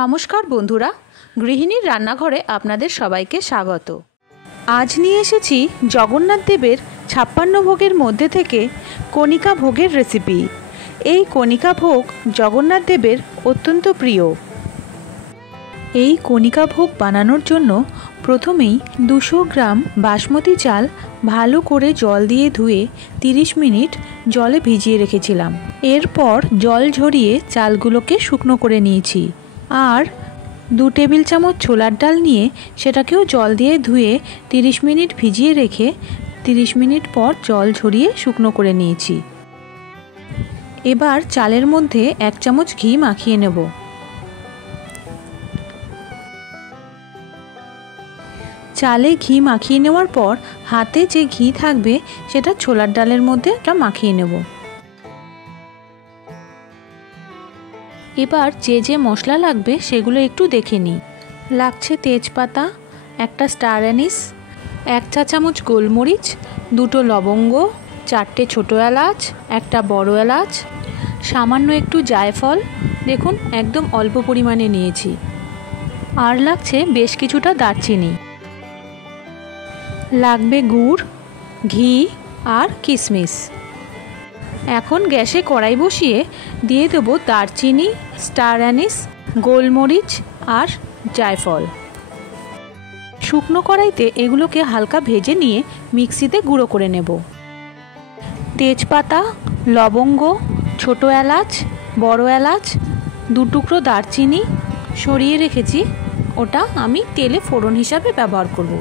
নমস্কার বন্ধুরা, গৃহিণীর রান্নাঘরে আপনাদের সবাইকে স্বাগত। আজ নিয়ে এসেছি জগন্নাথ দেবের 56 ভোগের মধ্যে থেকে কণিকা ভোগের রেসিপি। এই কণিকা ভোগ জগন্নাথ দেবের অত্যন্ত প্রিয়। এই কণিকা ভোগ বানানোর জন্য প্রথমেই 200 গ্রাম বাসমতি চাল ভালো করে জল দিয়ে ধুয়ে 30 মিনিট জলে ভিজিয়ে রেখেছিলাম। এরপর জল ঝরিয়ে চালগুলোকে শুকনো করে নিয়েছি। আর 2 টেবিল চামচ ছোলার ডাল নিয়ে সেটাকেও জল দিয়ে ধুয়ে 30 মিনিট ভিজিয়ে রেখে 30 মিনিট পর জল ঝরিয়ে শুকনো করে নিয়েছি। এবার চালের মধ্যে 1 চামচ ঘি মাখিয়ে নেব। চালে ঘি মাখিয়ে নেওয়ার পর হাতে যে ঘি থাকবে সেটা ছোলার ডালের মধ্যে মাখিয়ে নেব। এবার যে মশলা লাগবে সেগুলো একটু দেখে নিই। লাগছে তেজপাতা, 1টা স্টার অ্যানিস, 1 চা চামচ গোলমরিচ, 2টো লবঙ্গ, 4টে ছোটো এলাচ, 1টা বড় এলাচ, সামান্য একটু জায়ফল, দেখুন একদম অল্প পরিমাণে নিয়েছি। আর লাগছে বেশ কিছুটা দারচিনি। লাগবে গুড়, ঘি আর কিশমিশ। এখন গ্যাসে কড়াই বসিয়ে দিয়ে দেবো দারচিনি, স্টার অ্যানিস, গোলমরিচ আর জায়ফল। শুকনো কড়াইতে এগুলোকে হালকা ভেজে নিয়ে মিক্সিতে গুঁড়ো করে নেব। তেজপাতা, লবঙ্গ, ছোটো এলাচ, বড় এলাচ, 2 টুকরো দারচিনি সরিয়ে রেখেছি, ওটা আমি তেলে ফোড়ন হিসাবে ব্যবহার করব।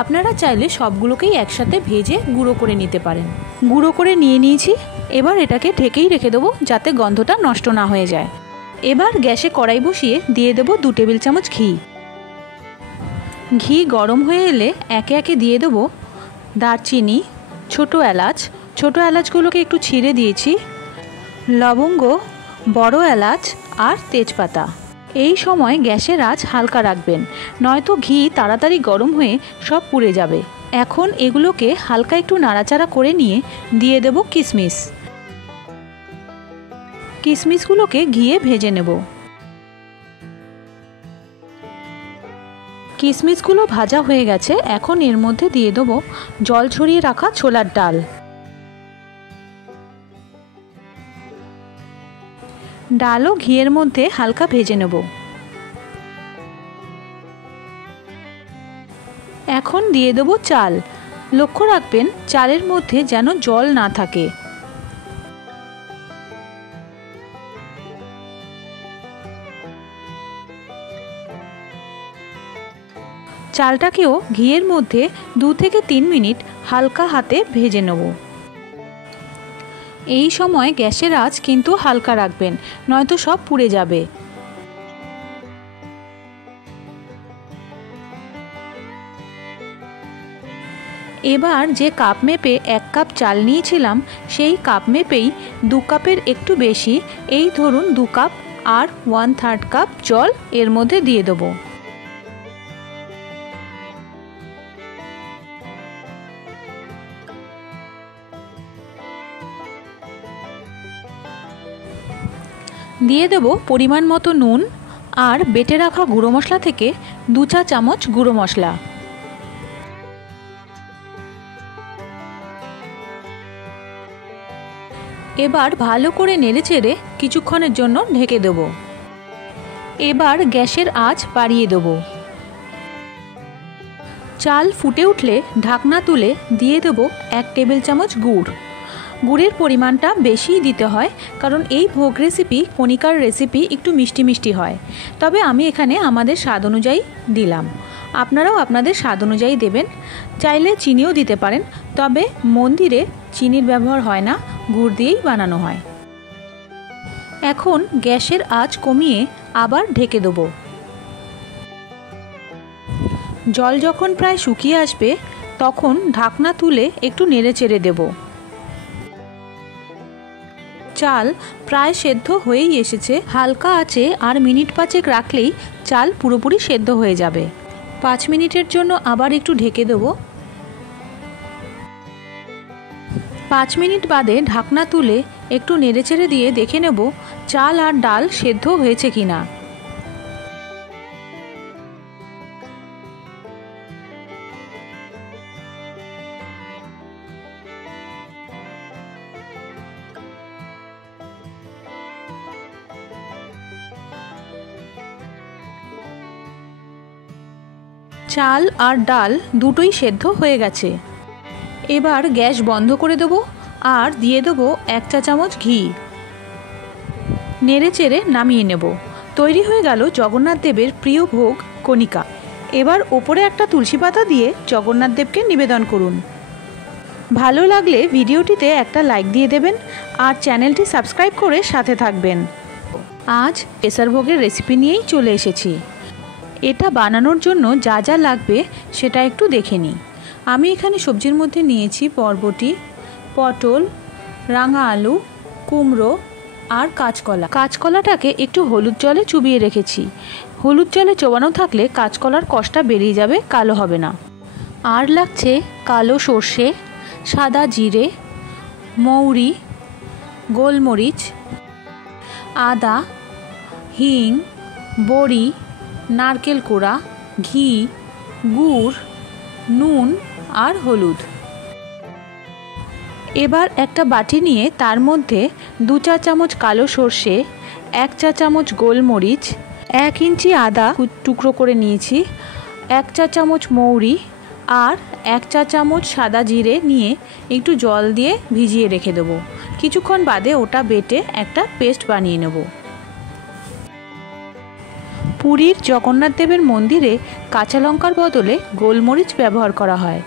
আপনারা চাইলে সবগুলোকেই একসাথে ভেজে গুঁড়ো করে নিতে পারেন। গুঁড়ো করে নিয়ে নিয়েছি। এবার এটাকে ঢেকেই রেখে দেবো যাতে গন্ধটা নষ্ট না হয়ে যায়। এবার গ্যাসে কড়াই বসিয়ে দিয়ে দেবো 2 টেবিল চামচ ঘি। ঘি গরম হয়ে এলে একে একে দিয়ে দেবো দারচিনি, ছোটো এলাচগুলোকে একটু ছিঁড়ে দিয়েছি, লবঙ্গ, বড় এলাচ আর তেজপাতা। এই সময় গ্যাসের আঁচ হালকা রাখবেন, নয়তো ঘি তাড়াতাড়ি গরম হয়ে সব পুড়ে যাবে। এখন এগুলোকে হালকা একটু নাড়াচাড়া করে নিয়ে দিয়ে দেব কিশমিশগুলোকে ঘিয়ে ভেজে নেব। কিশমিশগুলো ভাজা হয়ে গেছে। এখন এর মধ্যে দিয়ে দেবো জল ছড়িয়ে রাখা ছোলার ডাল। ডালও ঘিয়ের মধ্যে হালকা ভেজে নেব। এখন দিয়ে দেবো চাল। লক্ষ্য রাখবেন চালের মধ্যে যেন জল না থাকে। চালটাকেও ঘিয়ের মধ্যে 2 থেকে 3 মিনিট হালকা হাতে ভেজে নেব। এই সময় গ্যাসের আঁচ কিন্তু হালকা রাখবেন, নয়তো সব পুড়ে যাবে। এবার যে কাপ মেপে 1 কাপ চাল নিয়েছিলাম সেই কাপ মেপেই 2 কাপের একটু বেশি, এই ধরুন 2 কাপ আর 1/3 কাপ জল এর মধ্যে দিয়ে দেবো। দিয়ে দেব পরিমাণ মতো নুন আর বেটে রাখা গুঁড়ো মশলা থেকে 2 চা চামচ গুঁড়ো মশলা। এবার ভালো করে নেড়েচেড়ে কিছুক্ষণের জন্য ঢেকে দেব। এবার গ্যাসের আঁচ বাড়িয়ে দেব। চাল ফুটে উঠলে ঢাকনা তুলে দিয়ে দেব 1 টেবিল চামচ গুড়। গুড়ের পরিমাণটা বেশিই দিতে হয়, কারণ এই ভোগ রেসিপি কণিকার রেসিপি একটু মিষ্টি মিষ্টি হয়। তবে আমি এখানে আমাদের স্বাদ অনুযায়ী দিলাম, আপনারাও আপনাদের স্বাদ অনুযায়ী দেবেন। চাইলে চিনিও দিতে পারেন, তবে মন্দিরে চিনির ব্যবহার হয় না, গুড় দিয়েই বানানো হয়। এখন গ্যাসের আঁচ কমিয়ে আবার ঢেকে দেব। জল যখন প্রায় শুকিয়ে আসবে তখন ঢাকনা তুলে একটু নেড়েচেড়ে দেব। চাল প্রায় সেদ্ধ হয়েই এসেছে। হালকা আঁচে আর মিনিট 5 রাখলেই চাল পুরোপুরি সেদ্ধ হয়ে যাবে। 5 মিনিটের জন্য আবার একটু ঢেকে দেব। 5 মিনিট বাদে ঢাকনা তুলে একটু নেড়েচেড়ে দিয়ে দেখে নেব চাল আর ডাল সেদ্ধ হয়েছে কিনা। চাল আর ডাল দুটোই সেদ্ধ হয়ে গেছে। এবার গ্যাস বন্ধ করে দেবো আর দিয়ে দেবো 1 চা চামচ ঘি। নেড়ে চেড়ে নামিয়ে নেব। তৈরি হয়ে গেল জগন্নাথ দেবের প্রিয় ভোগ কণিকা। এবার ওপরে একটা তুলসী পাতা দিয়ে জগন্নাথ দেবকে নিবেদন করুন। ভালো লাগলে ভিডিওটিতে একটা লাইক দিয়ে দেবেন আর চ্যানেলটি সাবস্ক্রাইব করে সাথে থাকবেন। আজ কেশর ভোগের রেসিপি নিয়েই চলে এসেছি। এটা বানানোর জন্য যা যা লাগবে সেটা একটু দেখে নিই। আমি এখানে সবজির মধ্যে নিয়েছি বরবটি, পটল, রাঙা আলু, কুমড়ো আর কাঁচকলা। কাঁচকলাটাকে একটু হলুদ জলে চুবিয়ে রেখেছি। হলুদ জলে চোবানো থাকলে কাঁচকলার কষটা বেরিয়ে যাবে, কালো হবে না। আর লাগছে কালো সর্ষে, সাদা জিরে, মৌরি, গোলমরিচ, আদা, হিং, বড়ি, নারকেল কোড়া, ঘি, গুড়, নুন আর হলুদ। এবার একটা বাটি নিয়ে তার মধ্যে 2 চা চামচ কালো সর্ষে, 1 চা চামচ গোলমরিচ, 1 ইঞ্চি আদা টুকরো করে নিয়েছি, 1 চা চামচ মৌরি আর 1 চা চামচ সাদা জিরে নিয়ে একটু জল দিয়ে ভিজিয়ে রেখে দেবো। কিছুক্ষণ বাদে ওটা বেটে একটা পেস্ট বানিয়ে নেব। পুরীর জগন্নাথ দেবের মন্দিরে কাঁচা লঙ্কার বদলে গোলমরিচ ব্যবহার করা হয়।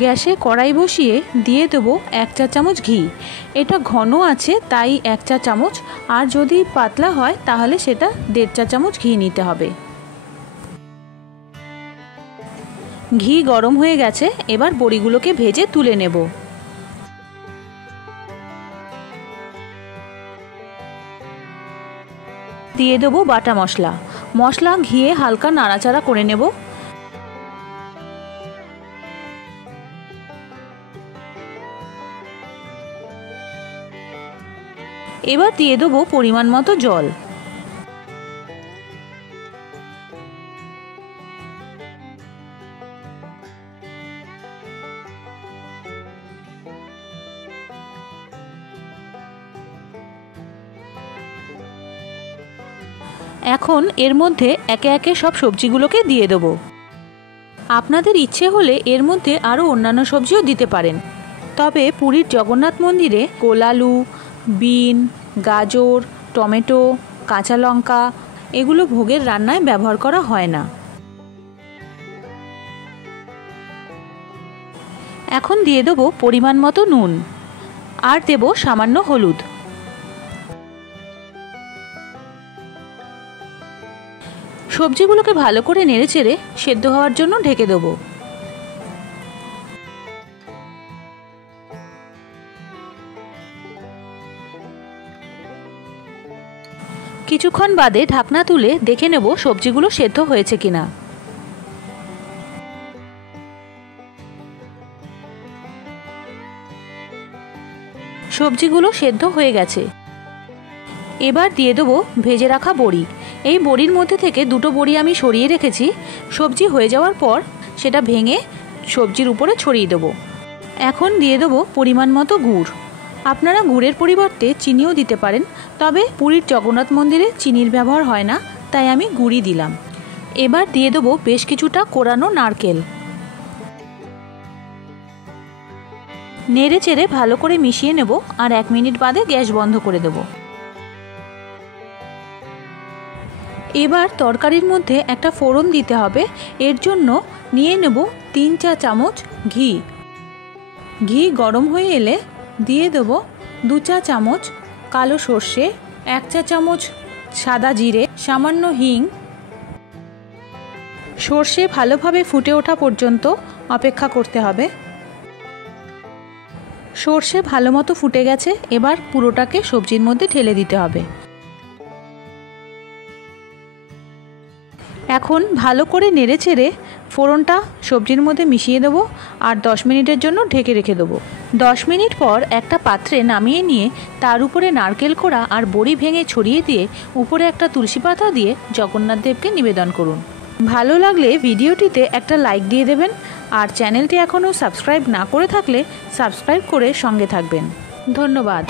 গ্যাসে কড়াই বসিয়ে দিয়ে দেবো 1 চা চামচ ঘি। এটা ঘন আছে তাই 1 চা চামচ, আর যদি পাতলা হয় তাহলে সেটা 1.5 চা চামচ ঘি নিতে হবে। ঘি গরম হয়ে গেছে, এবার বড়িগুলোকে ভেজে তুলে নেব। দিয়ে দেবো বাটা মশলা। মশলা ঘিয়ে হালকা নাড়াচাড়া করে নেব। এবার দিয়ে দেবো পরিমাণ মতো জল। এখন এর মধ্যে একে একে সব সবজিগুলোকে দিয়ে দেবো। আপনাদের ইচ্ছে হলে এর মধ্যে আরও অন্যান্য সবজিও দিতে পারেন। তবে পুরীর জগন্নাথ মন্দিরে কোলালু, বিন, গাজর, টমেটো, কাঁচা লঙ্কা এগুলো ভোগের রান্নায় ব্যবহার করা হয় না। এখন দিয়ে দেবো পরিমাণ মতো নুন আর দেব সামান্য হলুদ। সবজিগুলোকে ভালো করে নেড়েচেড়ে সেদ্ধ হওয়ার জন্য ঢেকে দেবো। কিছুক্ষণ বাদে ঢাকনা তুলে দেখে নেব সবজিগুলো সেদ্ধ হয়েছে কিনা। সবজিগুলো সেদ্ধ হয়ে গেছে। এবার দিয়ে দেবো ভেজে রাখা বড়ি। এই বড়ির মধ্যে থেকে 2টো বড়ি আমি সরিয়ে রেখেছি। সবজি হয়ে যাওয়ার পর সেটা ভেঙে সবজির উপরে ছড়িয়ে দেবো। এখন দিয়ে দেবো পরিমাণ মতো গুড়। আপনারা গুড়ের পরিবর্তে চিনিও দিতে পারেন, তবে পুরীর জগন্নাথ মন্দিরে চিনির ব্যবহার হয় না, তাই আমি গুড়ই দিলাম। এবার দিয়ে দেবো বেশ কিছুটা কোরানো নারকেল। নেড়ে চেড়ে ভালো করে মিশিয়ে নেব আর 1 মিনিট বাদে গ্যাস বন্ধ করে দেব। এবার তরকারির মধ্যে একটা ফোড়ন দিতে হবে। এর জন্য নিয়ে নেব 3 চা চামচ ঘি। ঘি গরম হয়ে এলে দিয়ে দেব 2 চা চামচ কালো সর্ষে, 1 চা চামচ সাদা জিরে, সামান্য হিং। সর্ষে ভালোভাবে ফুটে ওঠা পর্যন্ত অপেক্ষা করতে হবে। সর্ষে ভালো মতো ফুটে গেছে, এবার পুরোটাকে সবজির মধ্যে ঢেলে দিতে হবে। এখন ভালো করে নেড়েচেড়ে ফোড়নটা সবজির মধ্যে মিশিয়ে দেবো আর 10 মিনিটের জন্য ঢেকে রেখে দেবো। 10 মিনিট পর একটা পাত্রে নামিয়ে নিয়ে তার উপরে নারকেল কোড়া আর বড়ি ভেঙে ছড়িয়ে দিয়ে উপরে একটা তুলসী পাতা দিয়ে জগন্নাথ দেবকে নিবেদন করুন। ভালো লাগলে ভিডিওটিতে একটা লাইক দিয়ে দেবেন আর চ্যানেলটি এখনও সাবস্ক্রাইব না করে থাকলে সাবস্ক্রাইব করে সঙ্গে থাকবেন। ধন্যবাদ।